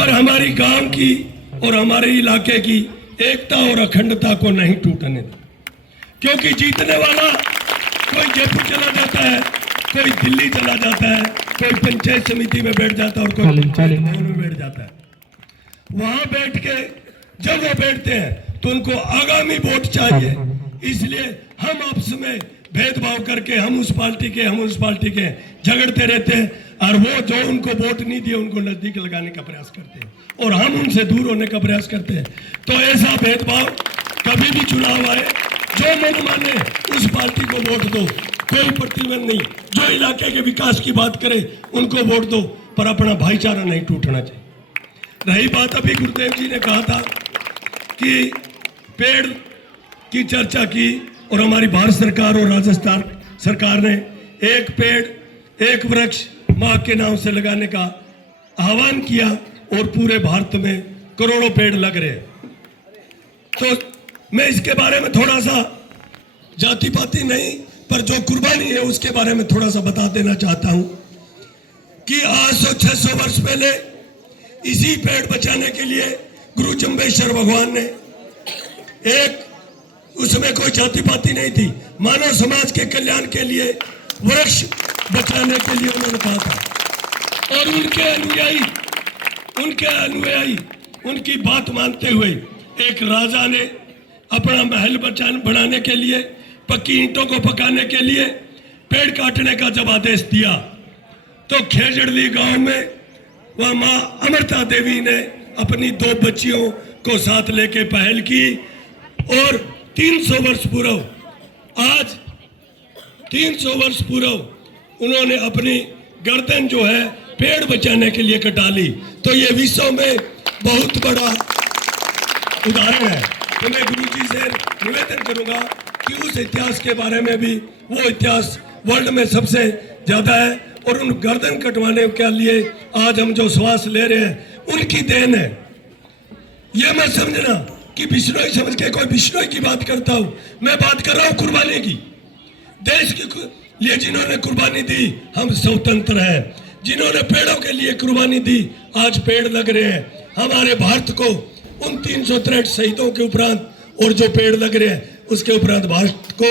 पर हमारी गांव की और हमारे इलाके की एकता और अखंडता को नहीं टूटने दो, क्योंकि जीतने वाला कोई जयपुर चला जाता है, कोई दिल्ली चला जाता है, कोई पंचायत समिति में बैठ जाता है और कोई पंचायत भवन में बैठ जाता है। वहां बैठ के जब वो बैठते हैं तो उनको आगामी वोट चाहिए। इसलिए हम आपस में भेदभाव करके हम उस पार्टी के झगड़ते रहते हैं, और वो जो उनको वोट नहीं दिए उनको नजदीक लगाने का प्रयास करते हैं और हम उनसे दूर होने का प्रयास करते हैं। तो ऐसा भेदभाव कभी भी चुनाव आए, जो मन माने उस पार्टी को वोट दो, कोई प्रतिबंध नहीं। जो इलाके के विकास की बात करे उनको वोट दो, पर अपना भाईचारा नहीं टूटना चाहिए। रही बात, अभी गुरुदेव जी ने कहा था कि पेड़ की चर्चा की और हमारी भारत सरकार और राजस्थान सरकार ने एक पेड़ एक वृक्ष मां के नाम से लगाने का आह्वान किया और पूरे भारत में करोड़ों पेड़ लग रहे हैं। तो मैं इसके बारे में थोड़ा सा जाति पाति नहीं, पर जो कुर्बानी है उसके बारे में थोड़ा सा बता देना चाहता हूं कि आज से 600 वर्ष पहले इसी पेड़ बचाने के लिए गुरु जम्बेश्वर भगवान ने एक, उसमें कोई जाति पाति नहीं थी, मानव समाज के कल्याण के लिए वृक्ष बचाने के लिए उन्होंने कहा था। और उनके अनुयायी उनकी बात मानते हुए एक राजा ने अपना महल बनाने के लिए, पक्की ईंटों को पकाने के लिए पेड़ काटने का जब आदेश दिया, तो खेजड़ली गांव में वह मां अमृता देवी ने अपनी 2 बच्चियों को साथ लेके पहल की और 300 वर्ष पूर्व, आज 300 वर्ष पूर्व उन्होंने अपनी गर्दन जो है पेड़ बचाने के लिए कटा ली। तो ये विश्व में बहुत बड़ा उदाहरण है। तो मैं गुरुजी से निवेदन करूंगा कि उस इतिहास के बारे में भी, वो इतिहास वर्ल्ड में सबसे ज्यादा है और उन गर्दन कटवाने के लिए आज हम जो श्वास ले रहे हैं उनकी देन है। ये मत समझना कि बिश्नोई समझ के कोई बिश्नोई की बात करता हूं, मैं बात कर रहा हूं कुर्बानी की। देश के लिए जिन्होंने कुर्बानी दी, हम स्वतंत्र हैं। जिन्होंने पेड़ों के लिए कुर्बानी दी, आज पेड़ लग रहे हैं। हमारे भारत को उन 363 शहीदों के उपरांत और जो पेड़ लग रहे हैं उसके उपरांत भारत को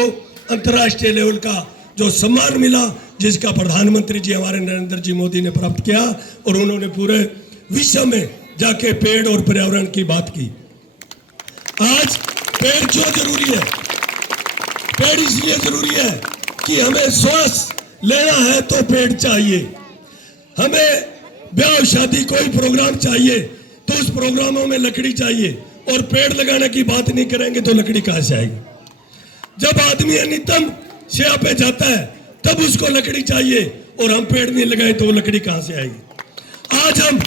अंतर्राष्ट्रीय लेवल का जो सम्मान मिला, जिसका प्रधानमंत्री जी हमारे नरेंद्र जी मोदी ने प्राप्त किया, और उन्होंने पूरे विश्व में जाके पेड़ और पर्यावरण की बात की। आज पेड़ क्यों जरूरी है? पेड़ इसलिए जरूरी है कि हमें श्वास लेना है तो पेड़ चाहिए। हमें ब्याह शादी कोई प्रोग्राम चाहिए तो उस प्रोग्रामों में लकड़ी चाहिए, और पेड़ लगाने की बात नहीं करेंगे तो लकड़ी कहां से आएगी? जब आदमी अनितम शिया पे जाता है तब उसको लकड़ी चाहिए, और हम पेड़ नहीं लगाए तो वो लकड़ी कहां से आएगी? आज हम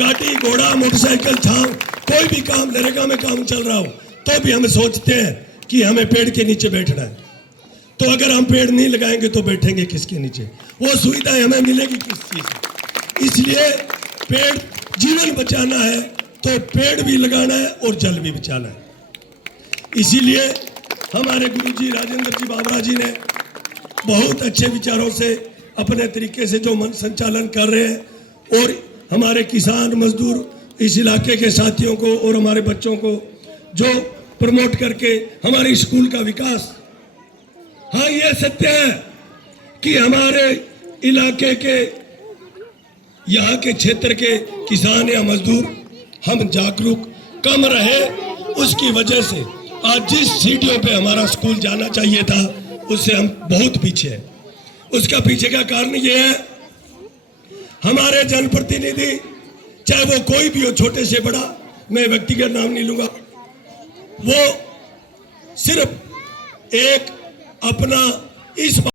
गाड़ी घोड़ा मोटरसाइकिल छाव कोई भी काम, नरेगा में काम चल रहा हो तो भी हम सोचते हैं कि हमें पेड़ के नीचे बैठना है। तो अगर हम पेड़ नहीं लगाएंगे तो बैठेंगे किसके नीचे? वो सुविधाएं हमें मिलेगी किस चीज से? इसलिए पेड़ जीवन बचाना है तो पेड़ भी लगाना है और जल भी बचाना है। इसीलिए हमारे गुरुजी राजेंद्र जी बाबरा जी ने बहुत अच्छे विचारों से अपने तरीके से जो मन संचालन कर रहे हैं, और हमारे किसान मजदूर इस इलाके के साथियों को और हमारे बच्चों को जो प्रमोट करके हमारे स्कूल का विकास। हाँ, ये सत्य है कि हमारे इलाके के, यहाँ के क्षेत्र के किसान या मजदूर हम जागरूक कम रहे, उसकी वजह से आज जिस सीढ़ियों पे हमारा स्कूल जाना चाहिए था उससे हम बहुत पीछे हैं। उसका पीछे का कारण ये है, हमारे जनप्रतिनिधि चाहे वो कोई भी हो, छोटे से बड़ा, मैं व्यक्तिगत नाम नहीं लूंगा, वो सिर्फ एक अपना इस